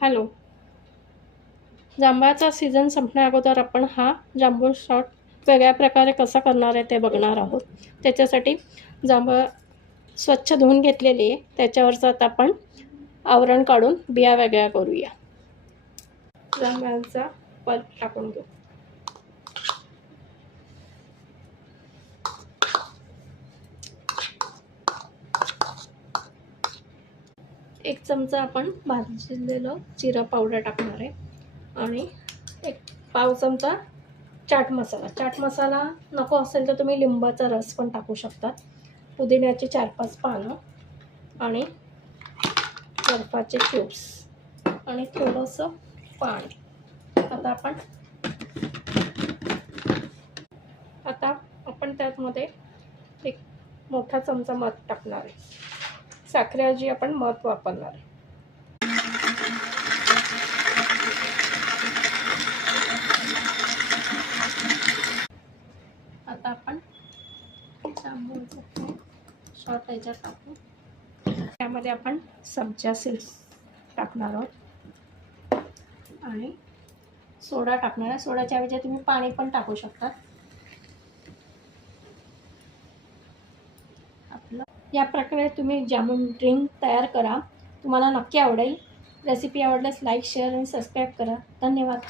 Hello. जांभळाचा season संपण्या अगोदर आपण हा जांभूळ शॉट वेगळ्या प्रकारे कसा करणार आहे ते बघणार आहोत. त्याच्यासाठी जांभळं स्वच्छ धुवून घेतलेली आहे. त्याच्यावरचं आता आपण आवरण काढून बिया वेगळ्या करूया. जांभळांचा पल्प टाकून घेऊ. एक चमचा आपण भाजलेलं जिरा पावडर टाकणार आहे आणि एक पाव चमचा चाट मसाला नको असेल तर तुम्ही लिंबाचा रस पण टाकू शकता. पुदिन्याचे 4-5 पानं आणि बर्फाचे क्यूब्स आणि थोडंसं पाणी. आता आपण त्यामध्ये एक मोठा चमचा मध टाकणार आहे. साखरेऐवजी आपण मध वापरणार आहे. आता आपण जांभूळचा शॉट याच्यात टाकू. त्यामध्ये आपण सब्जा सीड्स टाकणार आहोत आणि सोडा टाकणार आहे. सोड्याच्या ऐवजी तुम्ही पाणी पण टाकू शकता. या प्रकारे तुम्ही जामून ड्रिंक तयार करा. तुम्हाला नक्की आवडेल. रेसिपी आवडल्यास लाईक, शेअर आणि सबस्क्राईब करा. धन्यवाद.